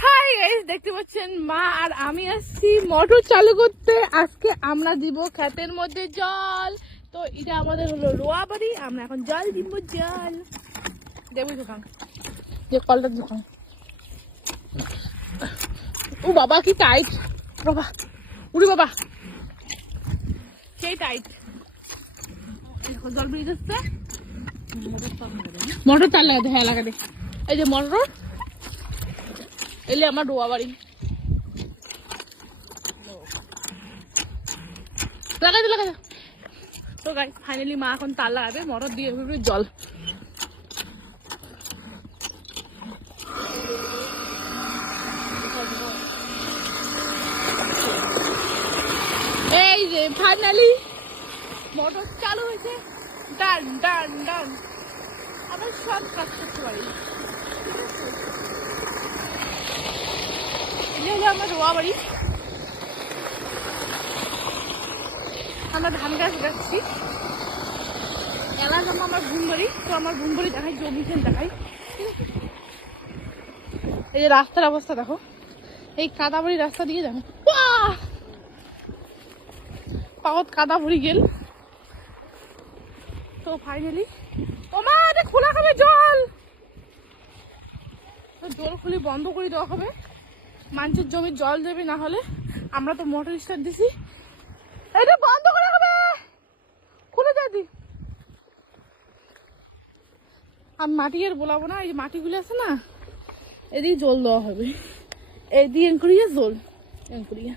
Hi guys, দেখতে পাচ্ছেন মা আর আমি আসছি মোটর চালু করতে। আজকে আমরা দিব ক্ষেতের মধ্যে জল। তো এটা আমাদের হলো রোয়া বাড়ি, আমরা এখন জল দিব। জল দেবো দোকান, যে কলটার দোকান। ও বাবা কি টাইট, বাবা উড়ি বাবা সেই টাইট। জল বেরিয়ে যাচ্ছে, মোটর চাল লাগাতে, হ্যাঁ লাগাতে। এই যে মোটর, এলে আমার রোয়া বাড়ি লাগাতে লাগাতে। তো গাইস ফাইনালি মা এখন তার লাগাবে, মোটর দিয়ে জল। এই যে ফাইনালি মোটর চালু হয়েছে, ডান ডান ডান। আবার সব কাজ করতে পারি। এটা হলো আমার রোয়া বাড়ি, আমরা ধান গাছ গাচ্ছি। এলাকা আমার ঘুম বাড়ি, তো আমার ঘুম বাড়ি দেখাই, জমি খেল দেখাই। এই যে রাস্তার অবস্থা দেখো, এই কাদা বাড়ি রাস্তা দিয়ে যাবো, পাগত কাদা ভরি গেল। তো ফাইনালি ও মা খোলা খাবে জল, জল খুলি বন্ধ করে দেওয়া হবে। মানুষের জমির জল দেবে, না হলে আমরা তো মোটর স্টার্ট দিছি, এটা বন্ধ করা হবে, খুলে যাবি। আমি মাটি আর বলাবো না, এই যে মাটিগুলো আছে না, এদিকে জল দেওয়া হবে, এদিকে এনকরিয়া জল এনকরিয়া।